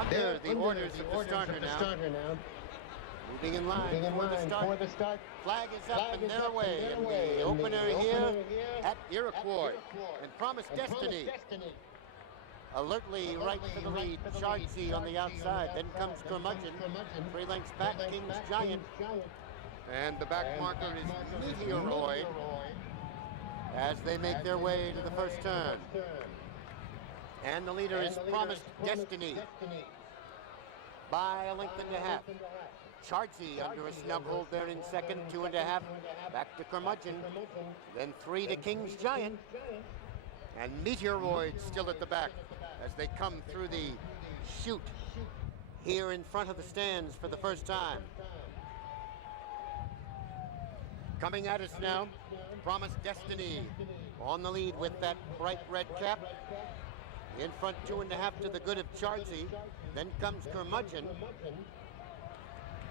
under the orders of the starter now. Moving in line for the start. Flag is up and they're away. And the opener here at Iroquois and Promise Destiny. Alertly right for the lead. Chardsey on the outside. Then comes Curmudgeon. 3 lengths back, King's Giant. And the back marker is Meteoroid as they make their way to the first turn. And the leader is Promised Destiny by a length and a half. Chardsey under a snub hold there in second, 2.5. Back to Curmudgeon. Then 3 to King's Giant. And Meteoroid still at the back as they come through the chute here in front of the stands for the first time. Coming at us now, Promise Destiny on the lead with that bright red cap. In front, 2.5 to the good of Chardsey. Then comes Curmudgeon.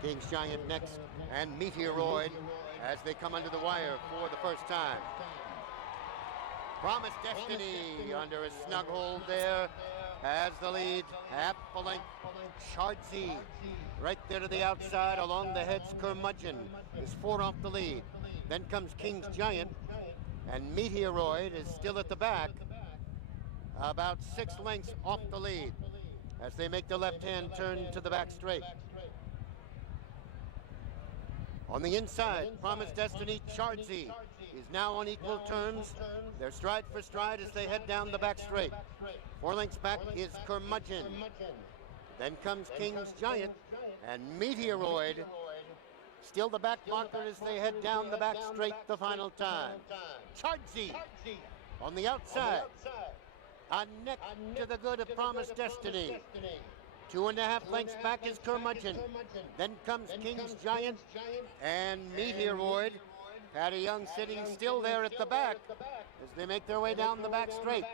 King's Giant next, and Meteoroid as they come under the wire for the first time. Promise Destiny under a snug hold there has the lead, half a length. Chardsey right there to the outside along the heads. Curmudgeon is 4 off the lead. Then comes King's Giant, and Meteoroid is still at the back, about 6 lengths off the lead as they make the left-hand turn to the back straight. On the inside, Promise Destiny, Chardsey is now on equal terms. They're stride for stride as they head down the back straight. 4 lengths back is Curmudgeon. Then comes King's Giant, and Meteoroid still the back marker as they head down the back straight the final time. Chardsey on the outside, a neck to the good of Promise Destiny. 2.5 lengths back is Curmudgeon. Then comes King's Giant and Meteoroid. Patty Young sitting still there at the back as they make their way down the back straight.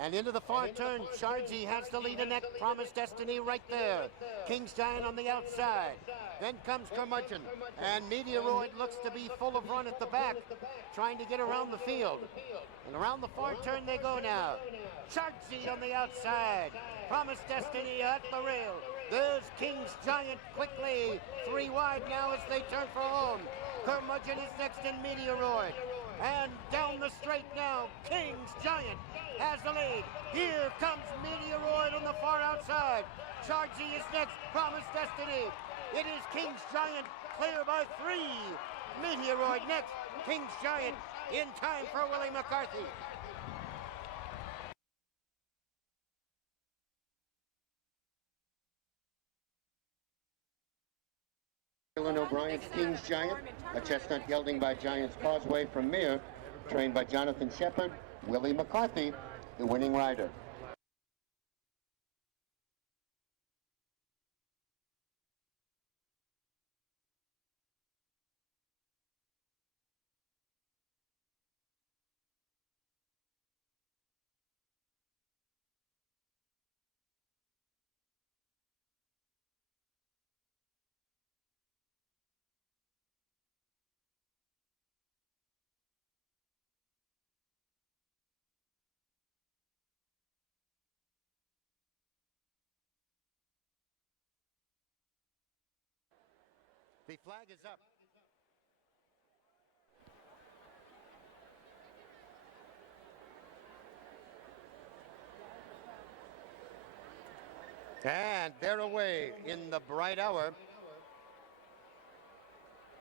And into the far turn, Chardsey has the lead in that Promise Destiny right there. King's Giant on the outside. Then comes Curmudgeon, and Meteoroid looks to be full of run at the back, trying to get around the field. And around the far turn they go now. Chardsey on the outside. Promise Destiny at the rail. There's King's Giant quickly. 3 wide now as they turn for home. Curmudgeon is next in Meteoroid. And down the straight now, King's Giant has the lead. Here comes Meteoroid on the far outside. Chardsey is next, Promise Destiny. It is King's Giant clear by 3. Meteoroid next, King's Giant in time for Willie McCarthy. O'Brien's King's Giant, a chestnut gelding by Giant's Causeway from Mare, trained by Jonathan Shepard, Willie McCarthy, the winning rider. The flag is up. And they're away in the bright hour.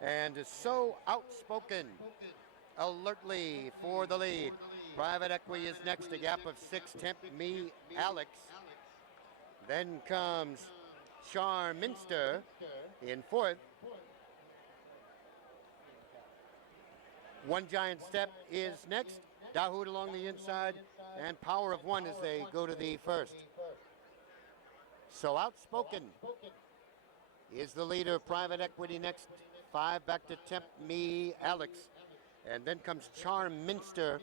And so outspoken, alertly for the lead. Private Equity is next, a gap of 6. Temp Me Alex. Then comes Charminster in 4th. One Giant Step is next. Dahoud along the inside, and Power of One as they go to the first. So Outspoken is the leader. Private Equity next. 5 back to Tempt Me Alex. And then comes Charminster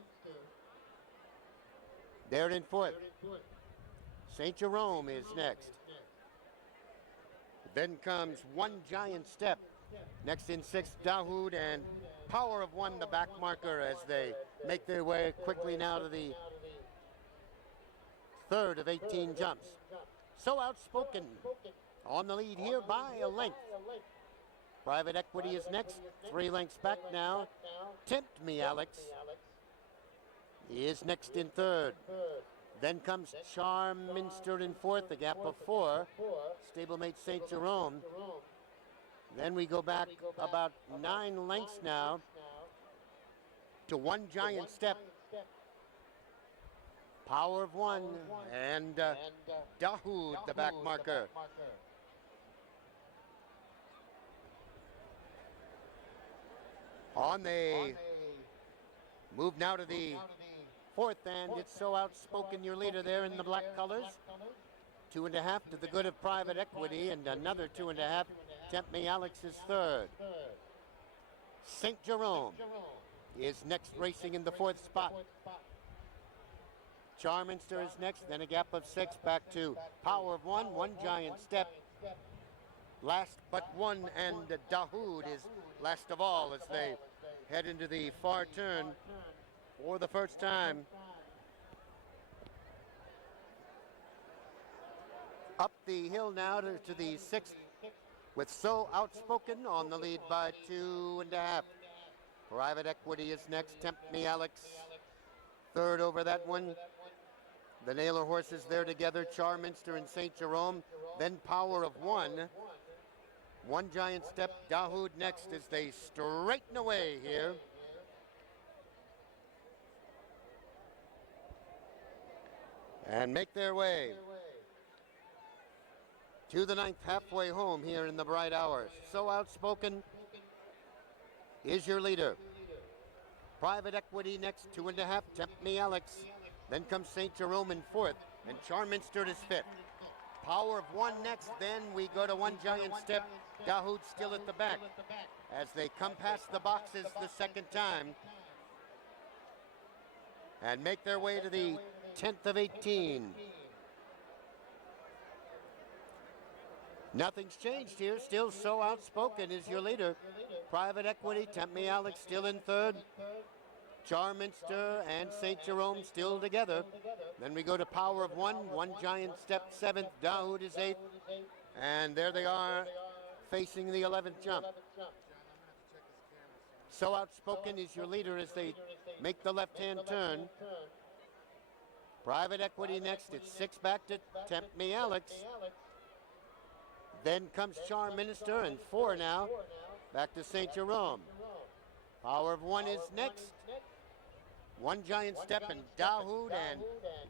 there in 4th. St. Jerome is next. Then comes One Giant Step. Next in 6th, Dahoud, and Power of One, the back marker, as they make their way quickly now to the 3rd of 18 jumps. So Outspoken on the lead here by a length. Private Equity is next, 3 lengths back now. Tempt Me Alex is next in third. Then comes Charminster in fourth, a gap of 4. Stablemate St. Jerome. Then we go back about 9 lengths now to One Giant Step. Power of One and Dahoud, the back marker. On they move now to the fourth, and it's So Outspoken, your leader there in the black colors. 2.5 to the good of Private Equity, and another 2.5. Tempt Me Alex is third. St. Jerome is next, racing in the fourth spot. Charminster is next, then a gap of 6 back to Power of One, One Giant Step. Last but one, and Dahoud is last of all as they head into the far turn for the first time. Up the hill now to the 6th with So Outspoken on the lead by 2.5. Private Equity is next, Tempt Me Alex third over that one. The Naylor horses there together, Charminster and St. Jerome. Then Power of One. One Giant Step, Dahoud next as they straighten away here. And make their way to the 9th, halfway home here in the bright hours. So Outspoken is your leader. Private Equity next, 2.5, Tempt Me Alex. Then comes St. Jerome in fourth, and Charminster is fifth. Power of One next, then we go to One Giant Step. Dahoud still at the back as they come past the boxes the second time and make their way to the 10th of 18. Nothing's changed here. Still So Outspoken is your leader. Private Equity, Tempt Me Alex still in third. Charminster and St. Jerome still together. Then we go to Power of One, One Giant Step 7th. Dahoud is 8th. And there they are facing the 11th jump. So Outspoken is your leader as they make the left-hand turn. Private Equity next. It's 6 back to Tempt Me Alex. Then comes Charminster and 4 now. Back to St. Jerome. Power of One is next. One Giant Step and Dahoud, and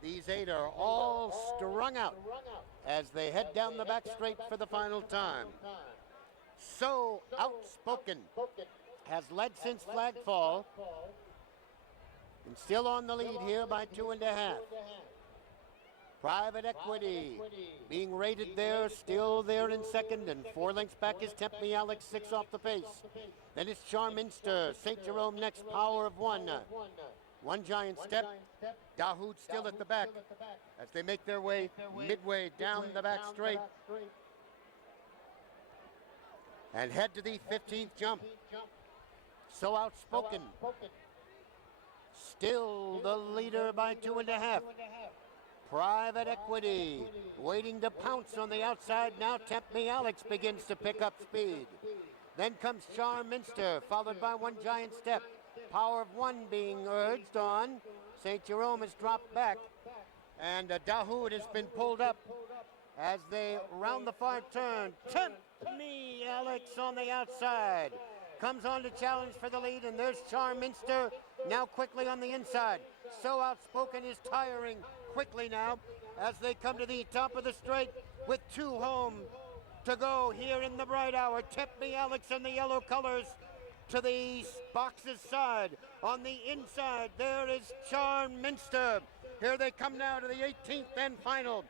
these 8 are all strung out as they head down the back straight for the final time. So Outspoken has led since flagfall and still on the lead here by 2.5. Private Equity being rated there, still there in second, and 4 lengths back is Tempt Me Alex, 6 off the pace. Then it's Charminster, St. Jerome next, Power of One. One Giant Step, Dahoud still at the back as they make their way midway down the back straight and head to the 15th jump. So Outspoken, still the leader by 2.5. Private Equity waiting to pounce on the outside. Now Tempt Me Alex begins to pick up speed. Then comes Charminster, followed by One Giant Step. Power of One being urged on. St. Jerome has dropped back, and Dahoud has been pulled up as they round the far turn. Tempt Me Alex on the outside comes on to challenge for the lead, and there's Charminster now quickly on the inside. So Outspoken is tiring quickly now as they come to the top of the straight with 2 home to go here in the bright hour. Tempt Me Alex in the yellow colors to the box's side. On the inside, there is Charminster. Here they come now to the 18th and final.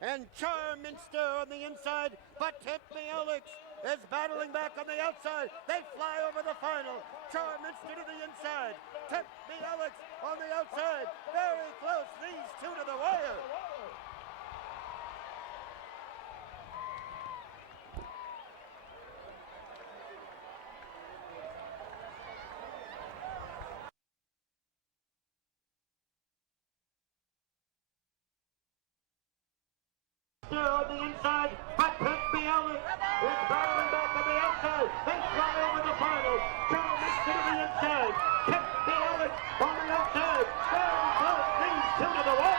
And Charminster on the inside, but Tempt Me Alex is battling back on the outside. They fly over the final. Charminster to the inside. Tempt Me Alex on the outside. Very close, these 2 to the wire. On the inside, but could be Ellis. It's battling back on the outside. They fly over the final. Charles is to the inside. Could be Ellis on the outside. Very close. These two to the wire.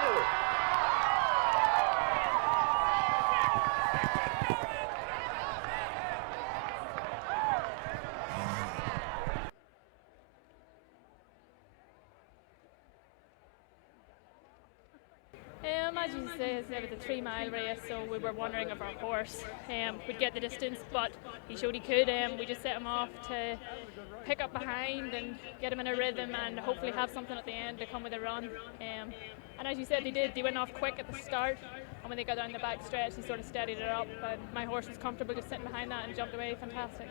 As you say, it was a 3-mile race, so we were wondering if our horse would get the distance, but he showed he could. We just set him off to pick up behind and get him in a rhythm and hopefully have something at the end to come with a run. And as you said, they did. They went off quick at the start, and when they got down the back stretch, he sort of steadied it up. But my horse was comfortable just sitting behind that and jumped away fantastic.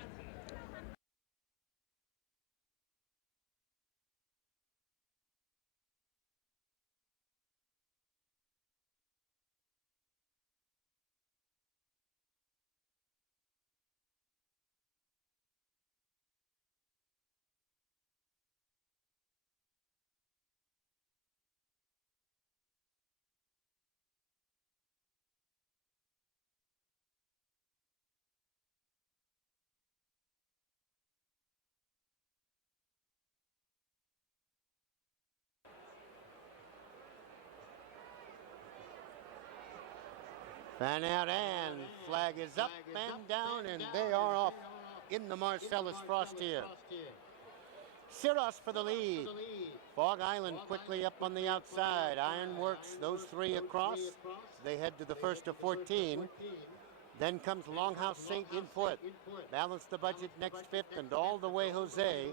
Fan out and flag is up and down, and they are off in the Marcellus frost here. Siros for the lead. Fog Island quickly up on the outside. Ironworks, those three across. They head to the first of 14. Then comes Longhouse Saint in fourth. Balance the Budget next fifth, and All the Way Jose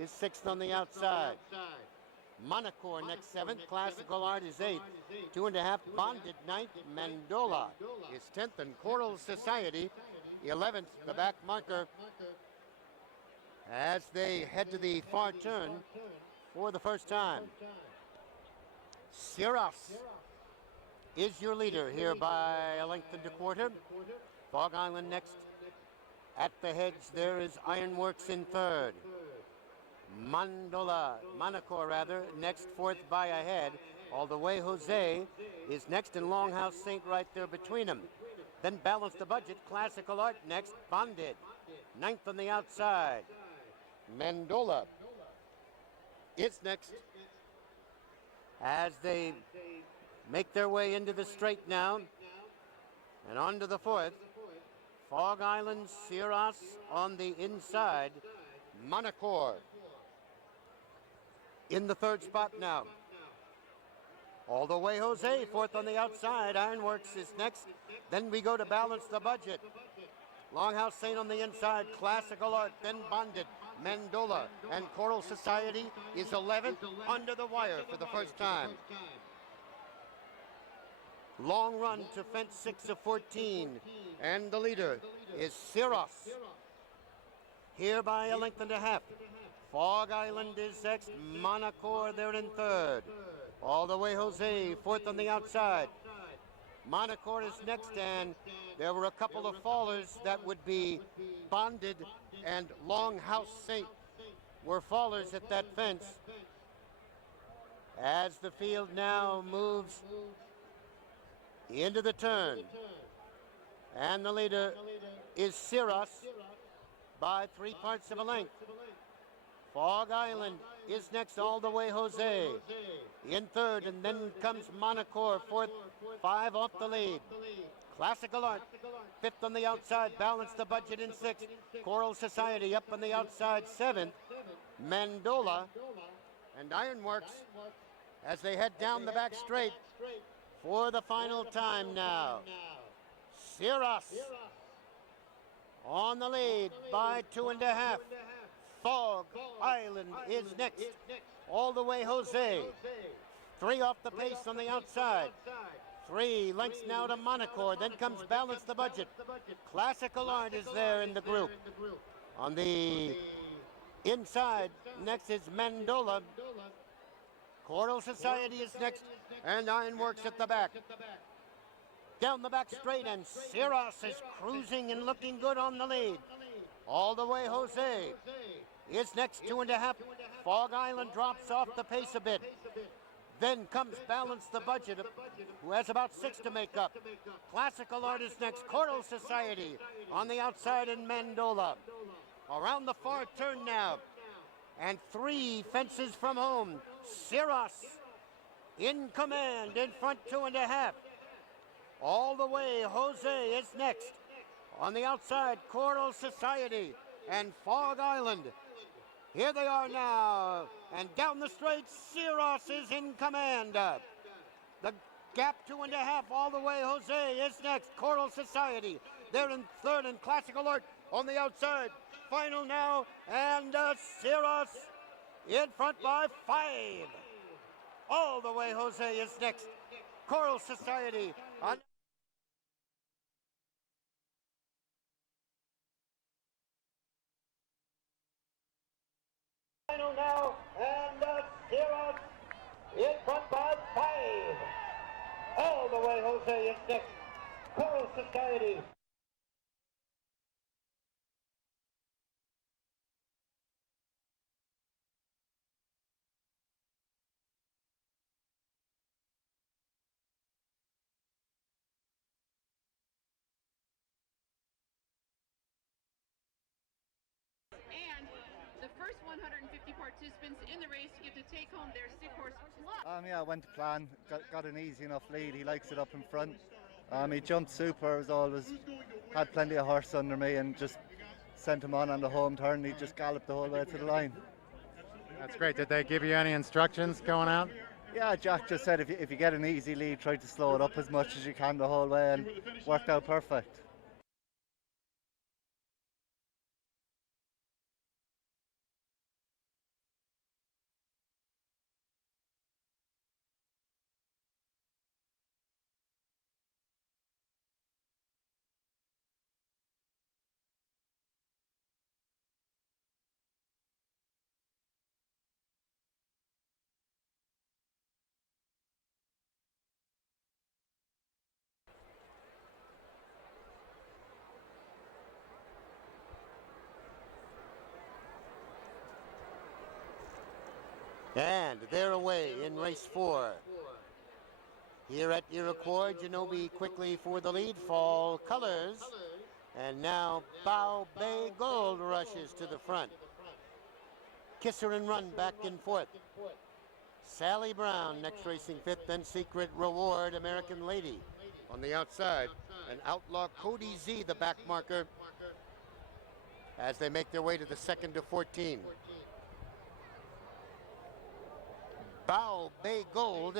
is sixth on the outside. Monacore next seventh. Classical Art is eighth. 2.5 Bonded ninth. Mandola is 10th, and Choral Society 11th. The back marker as they head to the far turn for the first time. Siros is your leader here by a length and a quarter. Fog Island next. At the heads there is Ironworks in third. Monacore next fourth by a head. All the Way Jose is next, and Longhouse Saint right there between them. Then Balance the Budget, Classical Art next, Bonded. Ninth on the outside. Mandola is next as they make their way into the straight now. And on to the fourth. Fog Island, Siros on the inside. Monacore in the third spot now. All the Way Jose, fourth on the outside. Ironworks is next. Then we go to Balance the Budget. Longhouse Saint on the inside. Classical Art, then Bonded. Mandola and Choral Society is 11th under the wire for the first time. Long run to fence 6 of 14. And the leader is Siros. Here by a length and a half. Fog Island is next. Monacore there in third. All the Way Jose, fourth on the outside. Monacore is next, and there were a couple of fallers that would be Bonded and Longhouse Saint were fallers at that fence. As the field now moves into the turn. And the leader is Siros by 3 parts of a length. Fog Island is next, All the Way Jose in third, and then comes Monacore fourth, 5 off the lead. Classical Art fifth on the outside. Balance the Budget in sixth. Choral Society up on the outside, 7th. Mandola and Ironworks as they head down the back straight for the final time now. Siros on the lead by 2.5. Fog Island is next. All the Way Jose. 3 off the pace on the outside. 3 lengths now to Monacore. Then comes Balance the Budget. Classical Art is there in the group. On the inside, next is Mandola. Choral Society is next, and Ironworks at the back. Down the back straight, and Siros is cruising and looking good on the lead. All the Way Jose is next, 2.5. Fog Island drops off the pace a bit. Then comes Balance the Budget, who has about 6 to make up. Classical Artist next, Choral Society on the outside in Mandola. Around the far turn now. And 3 fences from home. Siros in command, in front 2.5. All the way, Jose is next. On the outside, Choral Society and Fog Island. Here they are now, and down the straight, Siros is in command. The gap 2.5 all the way, Jose is next. Choral Society, they're in third, and Classical Art on the outside. Final now, and Siros in front by 5. All the way, Jose is next. Choral Society on final now, and Siros in front by 5. All the way, Jose is next. Choral Society. And the first 150 participants in the race get to take home their stick horse plus. Yeah, went to plan, got an easy enough lead. He likes it up in front. He jumped super as always, had plenty of horse under me and just sent him on the home turn. He just galloped the whole way to the line. That's great. Did they give you any instructions going out? Yeah, Jack just said if you get an easy lead, try to slow it up as much as you can the whole way, and worked out perfect. And they're away in race 4. Here at Iroquois, Genobi quickly for the lead. Fall Colors. And now Bow Bay Gold rushes to the front. Kisser and Run back in 4th. Sally Brown next racing 5th. Then Secret Reward, American Lady on the outside. And Outlaw Cody Z, the back marker, as they make their way to the 2nd to 14. Bow Bay Gold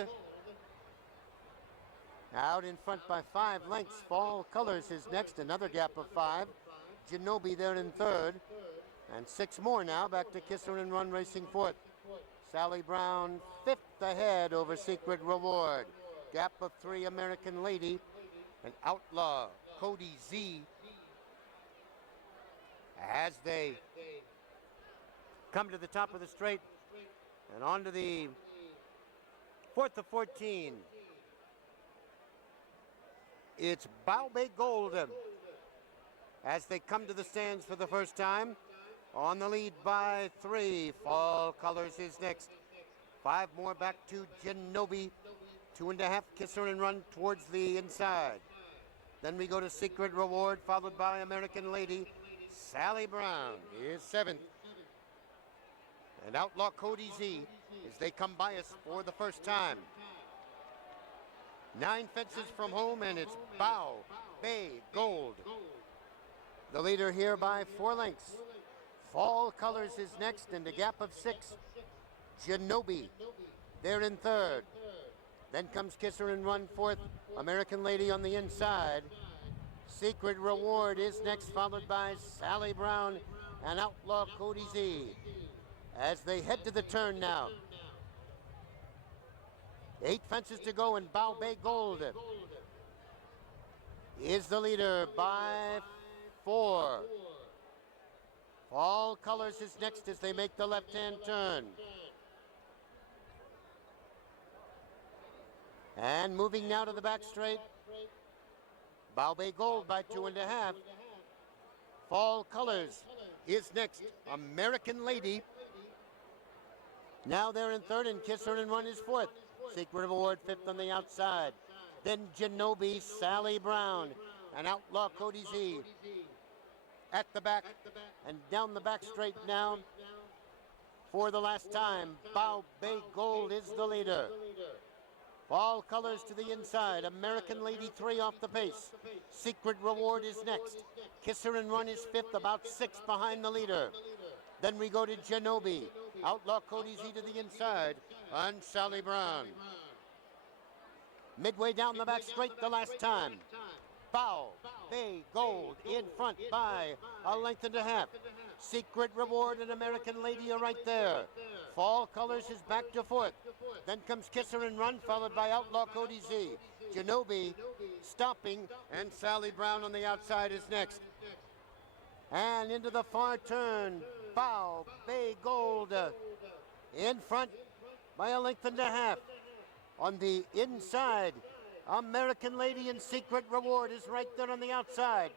out in front by 5 lengths. Fall Colors is next, another gap of 5. Genobi there in 3rd, and 6 more now. Back to Kisser and Run racing 4th. Sally Brown 5th ahead over Secret Reward. Gap of 3, American Lady and Outlaw Cody Z, as they come to the top of the straight and onto the 4th to 14. It's Bow Bay Gold as they come to the stands for the first time. On the lead by 3. Fall Colors is next. 5 more back to Genobi. 2.5 Kisser and Run towards the inside. Then we go to Secret Reward, followed by American Lady. Sally Brown is 7th. And Outlaw Cody Z as they come by us for the first time. 9 fences from home, and it's Bow Bay Gold, the leader here by 4 lengths. Fall Colors is next, and a gap of 6. Genobi, they're in 3rd. Then comes Kisser and Run 4th. American Lady on the inside. Secret Reward is next, followed by Sally Brown and Outlaw Cody Z, as they head to the turn now. 8 fences to go, and Bow Bay Gold is the leader by 4. Fall Colors is next as they make the left-hand turn. And moving now to the back straight, Bow Bay Gold by 2.5. Fall Colors is next. American Lady. Now they're in 3rd, and Kisser and Run is 4th. Secret Reward fifth on the outside. Then Genobi, Sally Brown, and Outlaw Cody Z at the back and down the back straight now. For the last time, Bow Bay Gold is the leader. All colors to the inside. American Lady 3 off the pace. Secret Reward is next. Kisser and Run is fifth, about 6 behind the leader. Then we go to Genobi. Outlaw Cody Z to the inside. And Sally Brown. Midway down the back straight the last time. Bow Bay Gold in front by a length and a half. Secret Reward and American Lady are right there. Fall Colors is back to fourth. Then comes Kisser and Run, followed by Outlaw Cody Z. Genobi stopping, and Sally Brown on the outside is next. And into the far turn, Bow Bay Gold in front by a length and a half. On the inside, American Lady and Secret Reward is right there on the outside.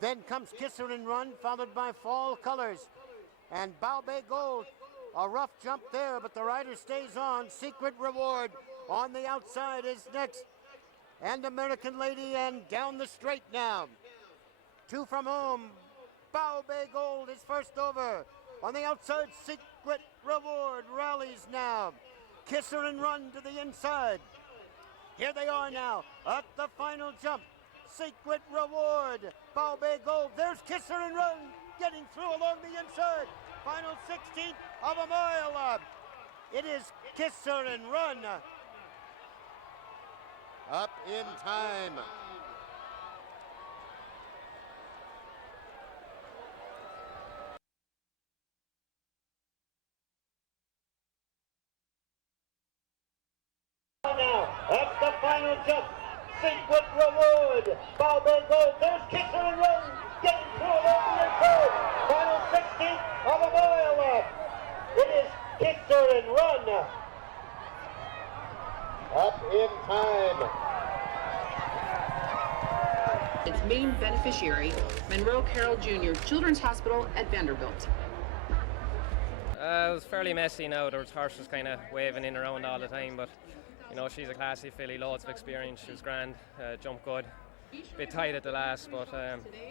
Then comes Kisser and Run, followed by Fall Colors. And Bow Bay Gold, a rough jump there, but the rider stays on. Secret Reward on the outside is next. And American Lady, and down the straight now. 2 from home. Bow Bay Gold is first over. On the outside, Secret Reward rallies now. Kisser and Run to the inside. Here they are now at the final jump. Secret Reward, Bow Bay Gold. There's Kisser and Run getting through along the inside. Final 16th of a mile. It is Kisser and Run up in time. Now at the final jump. Secret Reward, Bow Bay Gold. There's Kisser and Run getting through along the inside. Final 16th of a mile. It is Kisser and Run up in time. Its main beneficiary, Monroe Carroll Jr. Children's Hospital at Vanderbilt. It was fairly messy now. There was horses kind of waving in around all the time, but you know, she's a classy filly, loads of experience. She was grand, jumped good. Bit tight at the last, but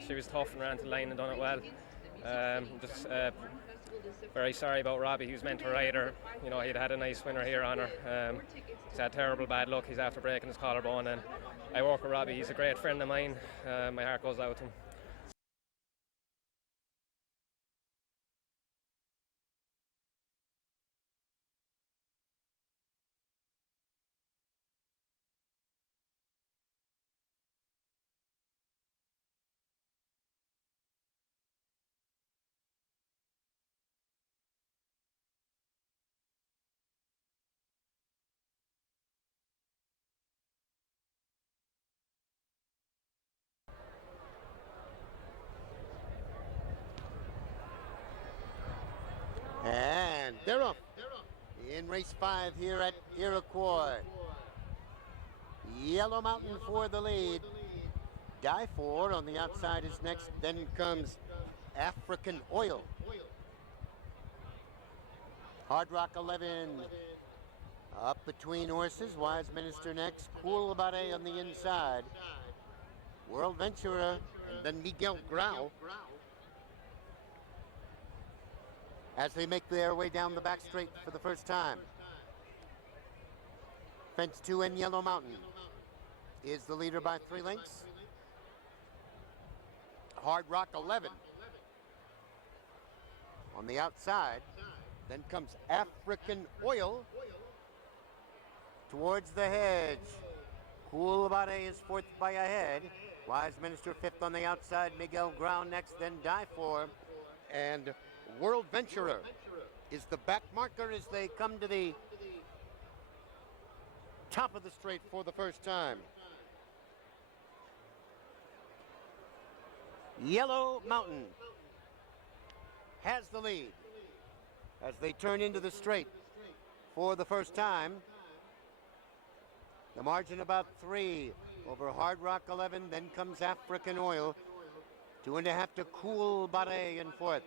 she was tough and ran to the line and done it well. Just very sorry about Robbie. He was meant to ride her. You know, he'd had a nice winner here on her. He's had terrible bad luck. He's after breaking his collarbone, and I work with Robbie. He's a great friend of mine. My heart goes out to him. And they're off in race 5 here at Iroquois. Yellow Mountain for the lead. Die For on the outside is next. Then comes African Oil. Hard Rock 11 up between horses. Wise Minister next. Cool Bade on the inside. World Venturer, and then Miguel Grau. As they make their way down the back straight for the first time. Fence 2 and Yellow Mountain is the leader by 3 lengths. Hard Rock 11 on the outside. Then comes African Oil towards the hedge. Cool Bade is 4th by a head. Wise Minister 5th on the outside. Miguel Grau next, then Die For. And World Venturer is the back marker as they come to the top of the straight for the first time. Yellow Mountain has the lead as they turn into the straight for the first time. The margin about 3 over Hard Rock 11. Then comes African Oil. 2.5 to Cool Bade in 4th.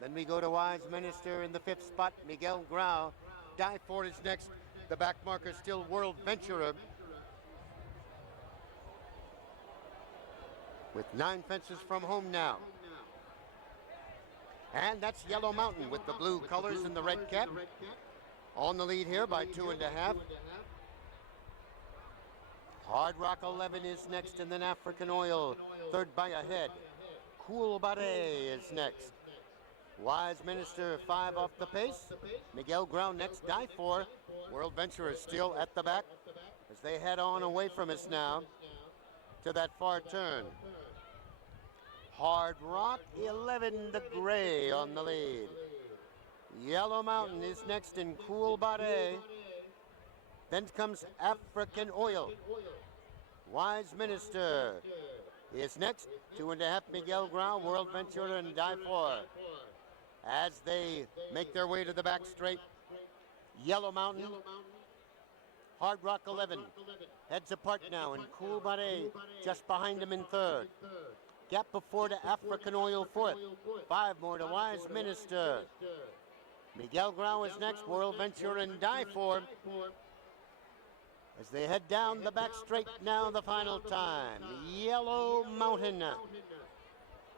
Then we go to Wise Minister in the 5th spot. Miguel Grau. Die For is next. The back marker still World Venturer. With 9 fences from home now. And that's Yellow Mountain with the blue colors and the red cap. On the lead here by 2.5. Hard Rock 11 is next, and then African Oil third by a head. Cool Bade is next. Wise Minister 5 off the pace. Miguel Ground next, Die 4. World Venturer is still at the back as they head on away from us now to that far turn. Hard Rock 11, the gray on the lead. Yellow Mountain is next in Cool Bade. Then comes African Oil. Wise Minister is next. 2.5 Miguel Ground, World Venturer, and Die 4. As they make their way to the back straight, Yellow Mountain, Hard Rock 11 heads apart now, and Cool Bade just behind him in third. Gap before to African Oil fourth. 5 more to Wise Minister. Miguel Grau is next, World Venture and Die 4. As they head down the back straight now, the final time. Yellow Mountain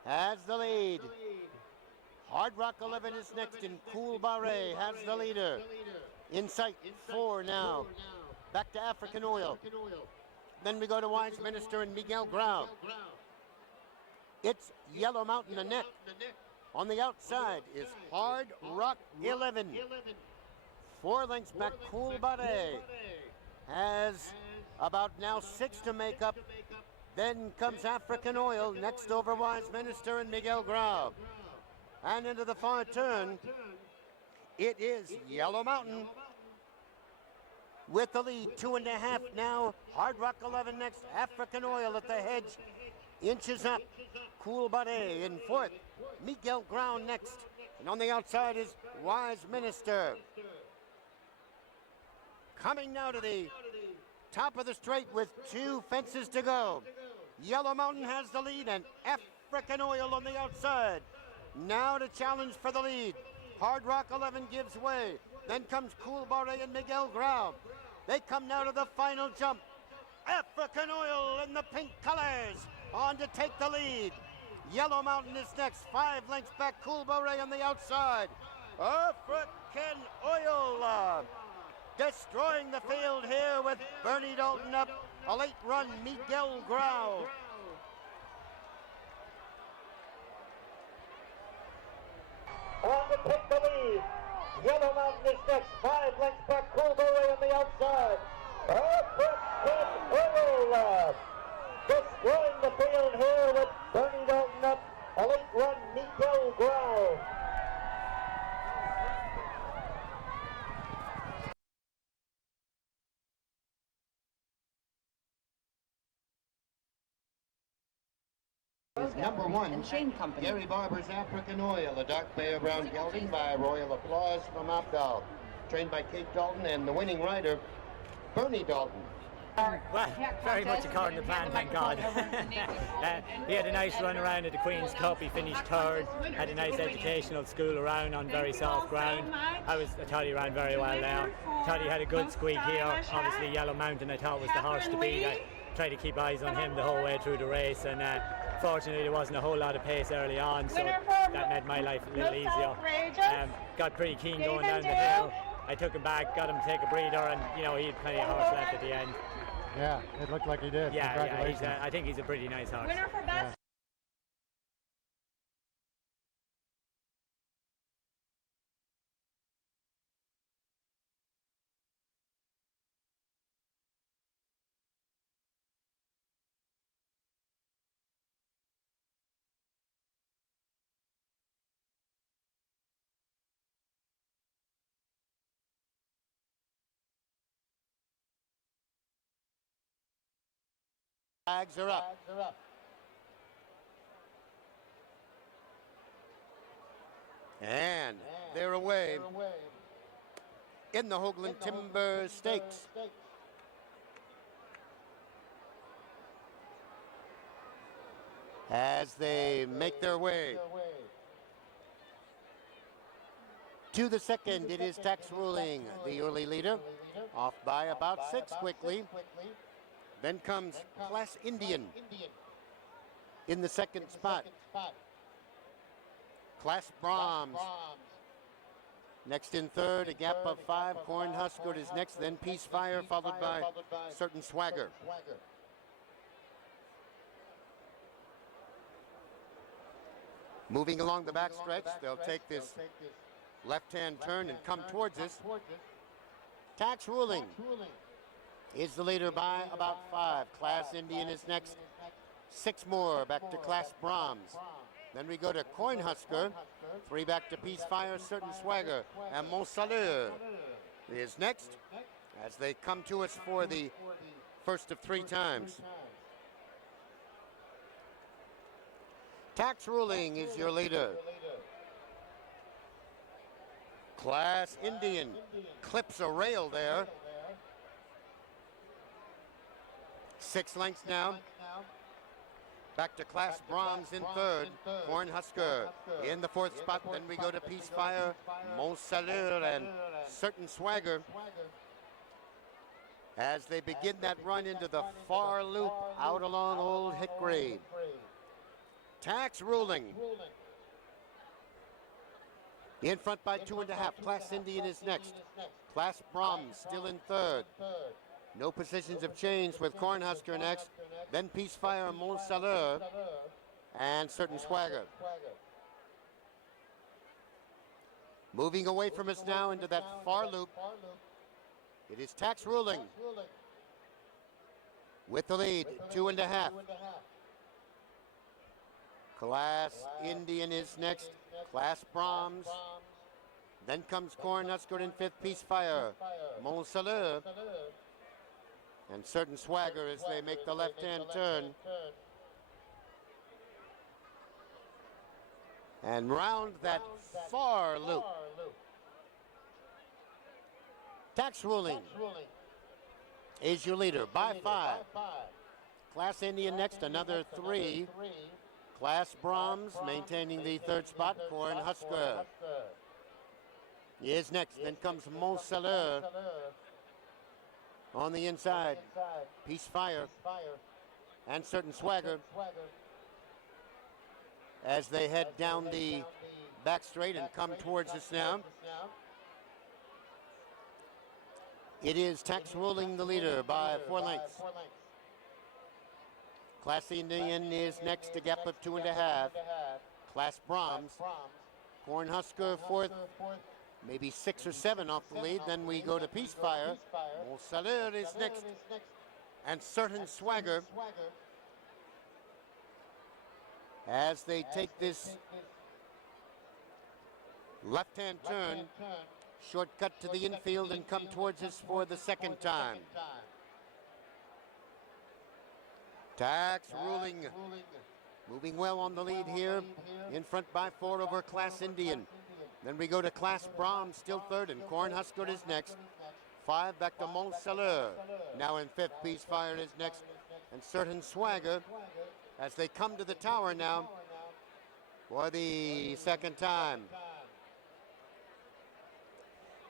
has the lead. Hard Rock 11 is next, and Cool Bade has the leader. In sight, 4 now. Back to African Oil. Then we go to Wise Minister and Miguel Grau. It's Yellow Mountain, the neck. On the outside is Hard Rock 11. 4 lengths back, Cool Bade has about now 6 to make up. Then comes African Oil, next over Wise Minister and Miguel Grau. And into the far turn, it is Yellow Mountain with the lead. 2.5 now, Hard Rock 11 next, African Oil at the hedge, inches up. Cool Bade in fourth, Miguel Grau next, and on the outside is Wise Minister. Coming now to the top of the straight with 2 fences to go. Yellow Mountain has the lead, and African Oil on the outside. Now to challenge for the lead. Hard Rock 11 gives way. Then comes Cool Bade and Miguel Grau. They come now to the final jump. African Oil in the pink colors on to take the lead. Yellow Mountain is next, 5 lengths back, Cool Bade on the outside. African Oil destroying the field here with Bernie Dalton up, a late run, Miguel Grau. On to take the lead. Yellow Mountain is next, 5 lengths back, Cool Bade on the outside. African Oil destroying the field here with Bernie Dalton up, a late run, Miguel Grau. Number 1, Gary Barber's African Oil, a dark bay brown gelding by royal applause from Abdal. Trained by Kate Dalton and the winning rider, Bernie Dalton. Well, very much according to plan, thank God. He had a nice run around at the Queen's Cup. He finished third, had a nice educational school around on very soft ground. I thought he ran very well there. Thought he had a good squeak here. Obviously Yellow Mountain I thought was the horse to beat. I tried to keep eyes on him the whole way through the race, and fortunately there wasn't a whole lot of pace early on, so that made my life a little easier. Got pretty keen going down the hill. I took him back, got him to take a breather, and he had plenty of horse left at the end. Yeah, it looked like he did. Yeah, Congratulations. I think he's a pretty nice horse. Winner for best. Flags are up. And they're away in the Hougland Timber Stakes. As they make their way To the second, it is Tax Ruling, the early leader, off by about 6 quickly. Then comes Class Indian in the second spot. Class Brahms. Next in third, a gap of 5. Cornhusker is next, then Peace Fire, followed by Certain Swagger. Moving along the backstretch, they'll take this left-hand turn and come towards us. Tax Ruling is the leader by about 5. Class Indian is next. 6 more back to Class Brahms. Then we go to Cornhusker. 3 back to Peace Fire, Certain Swagger, and Marcellus is next as they come to us for the first of 3 times. Tax Ruling is your leader. Class Indian clips a rail there. 6 lengths now. Back to Class Brahms in third. Cornhusker in the 4th spot. Then we go to Peace Fire, Marcellus, and Certain Swagger as they begin that run into the far loop out along Old Hickory. Tax Ruling in front by 2.5. Class Indian is next. Class Brahms still in third. No positions have changed with Cornhusker next. Then Peace Fire, Marcellus, and Certain Swagger. Moving away from us now into that far loop, it is Tax Ruling with the lead, 2.5. Class Indian is next. Class Brahms. Then comes Cornhusker in 5th. Peace Fire, Marcellus, and Certain Swagger as they make the left-hand turn. And round that far loop. Tax Ruling is your leader by 5. Class Indian next, another 3. Class Brahms maintaining the 3rd spot. Cornhusker is next. Then comes Marcellus on the inside. Peace Fire and Certain Swagger as they head down the back straight and come towards us now. It is Tax Ruling the leader by 4 lengths. Class Indian is next, a gap of 2.5. Class Brahms. Cornhusker 4th, maybe 6 or 7 off the lead. Then we go to Peace Fire. Marcellus is next, and Certain Swagger as they take this left-hand turn, shortcut to the infield and come towards us for the 2nd time. Tax Ruling moving well on the lead here, in front by 4 over Class Indian. Then we go to Class Brahms, still 3rd, and Cornhusker is next. 5 back to Marcellus. Now in 5th, Peace Fire is next, and Certain Swagger as they come to the tower now for the 2nd time.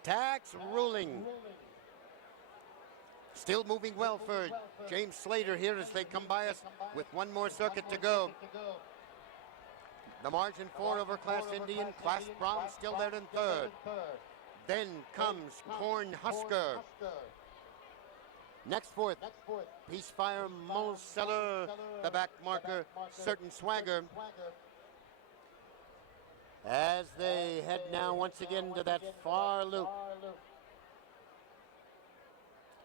Tax Ruling still moving well for James Slater here as they come by us with 1 more circuit to go. The margin 4 over Class Indian. Class Brahms still there in 3rd. Then comes Cornhusker. Next 4th, Peace Fire, Marcellus, the back marker, Certain Swagger. As they head now once again to that far loop.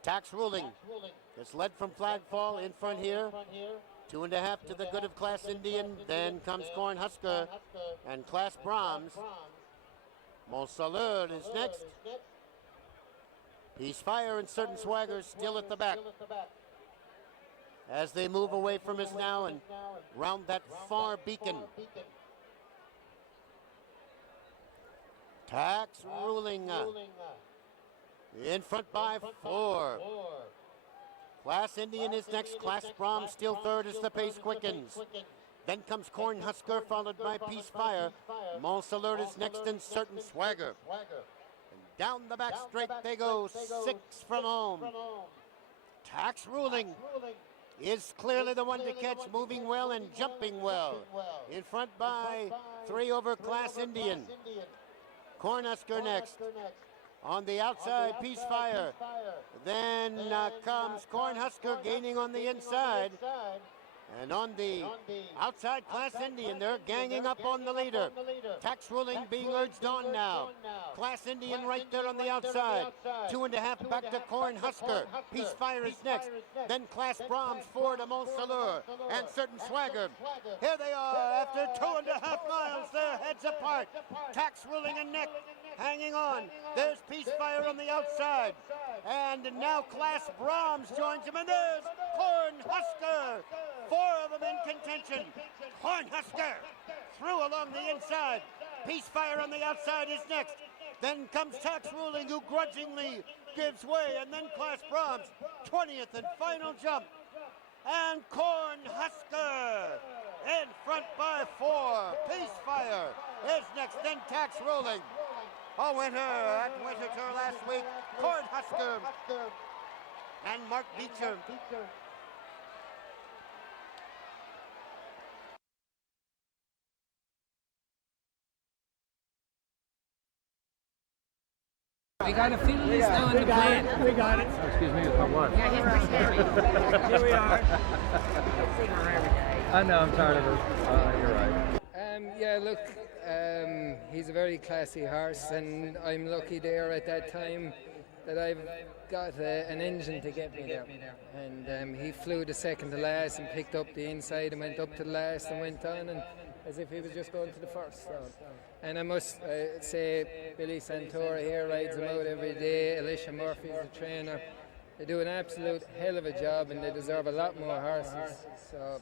Tax Ruling is led from Flagfall in front here. 2.5 to the good of Class Indian. Then comes Cornhusker and Class Brahms. Marcellus is next. Peace Fire and Certain Swagger still at the back as they move away from us now and round that far beacon. Tax Ruling in front by 4. Class Indian is next. Class Brahms still 3rd as the pace quickens. Then comes Cornhusker, followed by Peacefire. Marcellus is next, and Certain Swagger. And down the back straight they go, 6 from home. Tax Ruling is clearly the one to catch, moving well and jumping well. In front by 3 over Class Indian. Cornhusker next. On the outside, Peacefire. Then comes Cornhusker gaining on the inside. And on the outside, Class Indian, they're ganging up on the leader. Tax Ruling being urged on now. Class Indian right there on the outside. 2.5 back to Cornhusker. Peacefire is next. Then Class Brahms, 4 to Marcellus and Certain Swagger. Here they are after 2.5 miles. Their heads apart. Tax Ruling and neck hanging on. There's Peacefire on the outside. And now Class Brahms joins him. And there's Cornhusker. 4 of them in contention. Cornhusker through along the inside. Peacefire on the outside is next. Then comes Tax Ruling, who grudgingly gives way. And then Class Brahms, 20th and final jump. And Cornhusker in front by 4. Peacefire is next. Then Tax Ruling. Oh, winner at Winter Tour last week. Cornhusker and Mark Beecher. We got a few list now on the plane. We got it. Excuse me, for what? Here we are. I know, I'm tired of it. You're right. Yeah, look, he's a very classy horse, and I'm lucky there at that time that I've got an engine to get me there. And he flew the second to last and picked up the inside and went up to the last and went on, and as if he was just going to the first. So. And I must say, Billy Santora here rides him out every day. Alicia Murphy's the trainer. They do an absolute hell of a job, and they deserve a lot more horses. So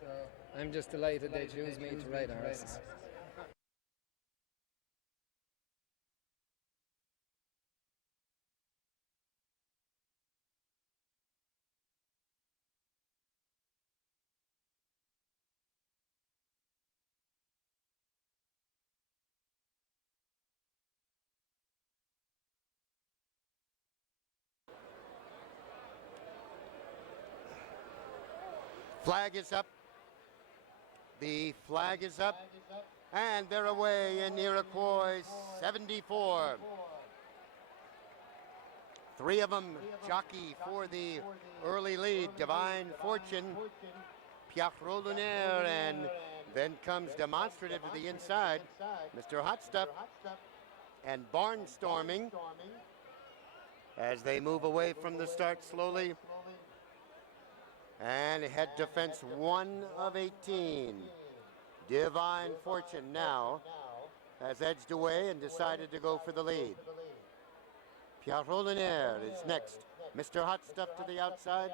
I'm just delighted they choose me to ride the horses. Flag is up. The flag is up. And they're away in Iroquois 74. 3 of them jockey for the early lead. Divine Fortune, Pierrot Lunaire, and then comes Demonstrative to the inside. Mr. Hot Stuff and Barnstorming as they move away from the start slowly. And head to fence 1 of 18. Divine Fortune now has edged away and decided to go for the lead. Pierrot Lunaire is next. Mr. Hot Stuff to the outside.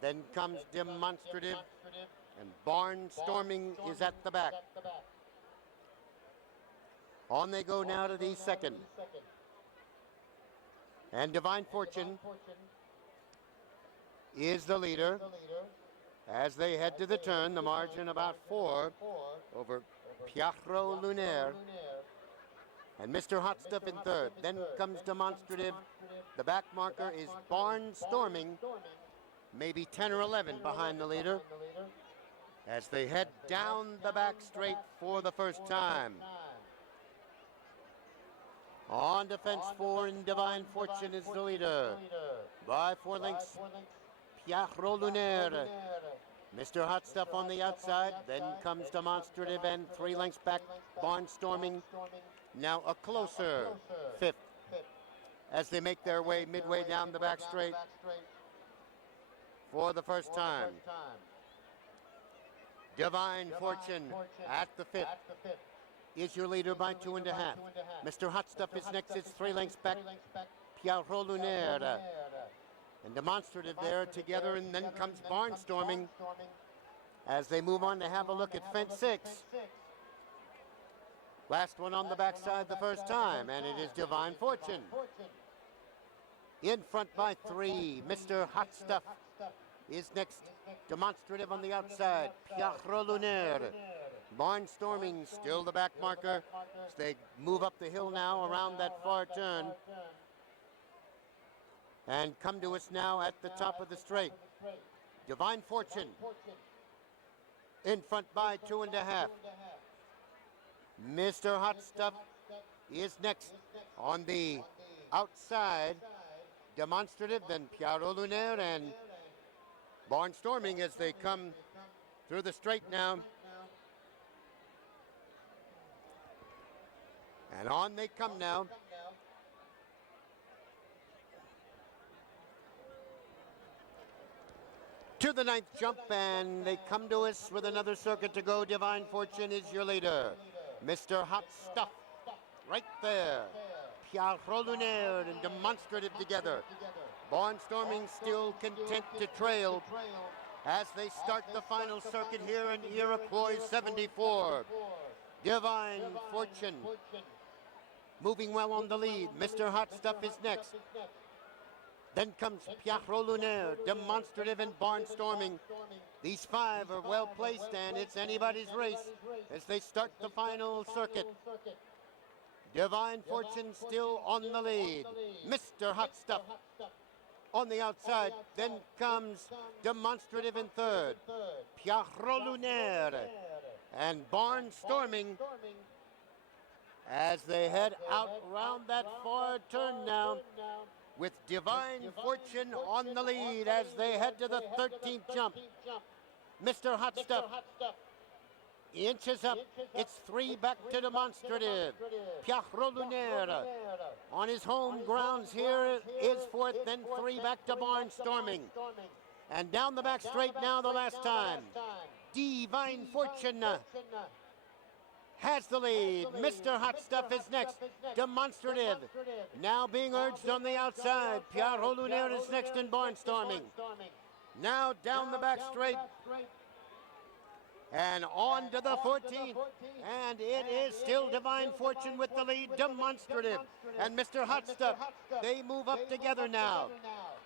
Then comes Demonstrative. And Barnstorming is at the back. On they go now to the second. And Divine Fortune is the leader as they head to the turn. The margin about 4 over Pierrot Lunaire. And Mr. Hot Stuff in third. Then comes Demonstrative. The back marker is Barnstorming, maybe 10 or 11 behind the leader as they head down the back straight for the first time. On to fence 4, and Divine Fortune is the leader by 4 lengths. Pierrot Lunaire. Mr. Hot Stuff on the outside. Then comes Demonstrative, and 3 lengths back, Barnstorming. Now a closer 5th as they make their way midway down the back straight for the first time. Divine Fortune at the 5th is your leader by 2.5. Mr. Hot Stuff is next. It's 3 lengths back, Pierrot Lunaire. And Demonstrative there together, and then comes Barnstorming as they move on to have a look at fence 6. Last one on the backside the first time, and it is Divine Fortune. In front by 3, Mr. Hot Stuff. is next. Demonstrative on the outside. Pierre Lunaire. Barnstorming still the back marker as they move up the hill now around that far turn and come to us now at the top of the straight. Divine Fortune in front by 2.5. Mr. Hot Stuff is next on the outside. Demonstrative, then Pierre Lunaire and Barnstorming as they come through the straight now. And on they come now. To the 9th jump, and they come to us with another circuit to go. Divine Fortune is your leader. Mr. Hot Stuff, right there. Pierre Lunaire and Demonstrative together. Barnstorming still content to trail as they start the final circuit here in Iroquois 74. Divine Fortune moving well on the lead. Mr. Hot Stuff is next. Then comes Pierre Lunaire, Demonstrative, and Barnstorming. These 5 are well placed, and it's anybody's race as they start the final circuit. Divine Fortune still on the lead. Mr. Hot Stuff on the outside. Then comes Demonstrative in 3rd. Pierre Lunaire and Barnstorming as they head out round that far turn now, with Divine Fortune on the lead as they head to the 13th jump. Mr. Hot Stuff inches up. It's 3 back to Demonstrative. Pierre Lunaire on his home grounds here is 4th, then 3 back to Barnstorming. And down the back straight now the last time. Divine Fortune has the lead. Mr. Hot Stuff is next. Demonstrative now being urged on the outside. Pierre Lunaire is next in Barnstorming. Now down the back straight and on to the 14th. And it is still Divine Fortune with the lead. Demonstrative and Mr. Hot Stuff, they move up together now.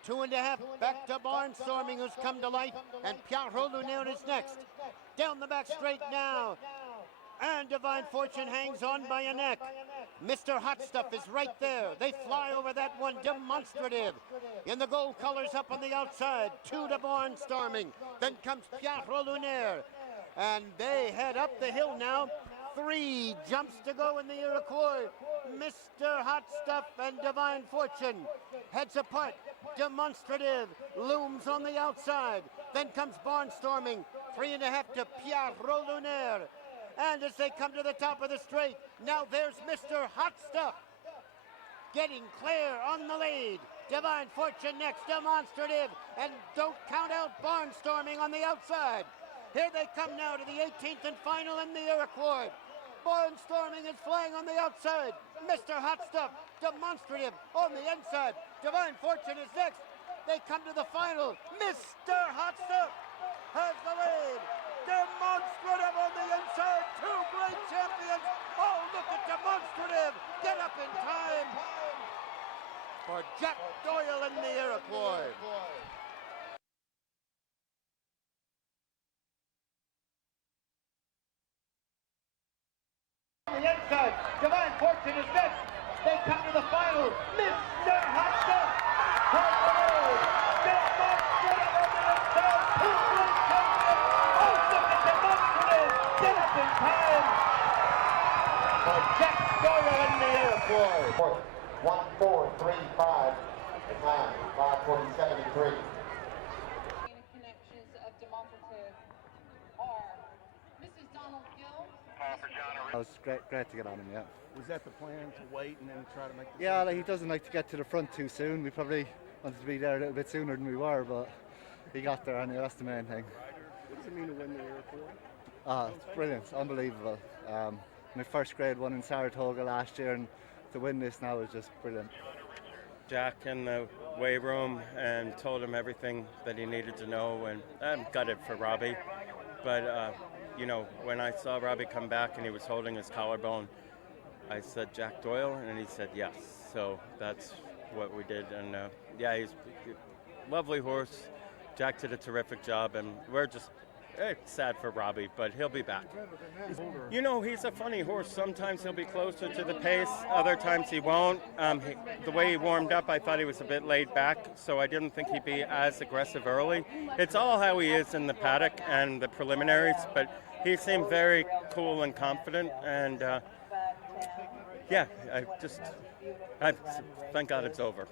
2.5 back to Barnstorming, who's come to life, and Pierre Lunaire is next. Down the back straight now. And Divine Fortune hangs on by a neck. Mr. Hot Stuff is right there. They fly over that one. Demonstrative in the gold colors up on the outside. 2 to Barnstorming. Then comes Pierre Lunaire. And they head up the hill now. 3 jumps to go in the Iroquois. Mr. Hot Stuff and Divine Fortune heads apart. Demonstrative looms on the outside. Then comes Barnstorming. 3.5 to Pierre Lunaire. And as they come to the top of the straight, now there's Mr. Hot Stuff getting clear on the lead. Divine Fortune next, Demonstrative, and don't count out Barnstorming on the outside. Here they come now to the 18th and final in the Iroquois. Barnstorming is flying on the outside. Mr. Hot Stuff, Demonstrative on the inside. Divine Fortune is next. They come to the final. Mr. Hot Stuff has the lead. Demonstrative on the inside. 2 great champions. Oh, look at Demonstrative. Get up in time for Jack Doyle and the Iroquois. On the inside, Divine Fortune is next. They come to the final. Mr. Hot Stuff has the lead. Demonstrative on the inside. 2 great champions. Oh, look at Demonstrative. Get up in time for Jack Doyle and the Iroquois. 1-4-3-5. The time, 5:47.3. Connections of demonstrative are Mrs. Donald Gill. It was great to get on him, yeah. Was that the plan, to wait and then try to make the Yeah, like, he doesn't like to get to the front too soon. We probably wanted to be there a little bit sooner than we were, but he got there anyway. That's the main thing. What does it mean to win the Iroquois? It's brilliant. It's unbelievable. My first grade one in Saratoga last year, and to win this now is just brilliant. Jack in the weigh room and told him everything that he needed to know, and I'm gutted for Robbie. But, you know, when I saw Robbie come back and he was holding his collarbone, I said, Jack Doyle? And he said, yes. So that's what we did. And, yeah, he's a lovely horse, Jack did a terrific job, and we're just sad for Robbie, but he'll be back. You know, he's a funny horse. Sometimes he'll be closer to the pace, other times he won't. The way he warmed up, I thought he was a bit laid back, so I didn't think he'd be as aggressive early. It's all how he is in the paddock and the preliminaries, but he seemed very cool and confident, and yeah, thank God it's over.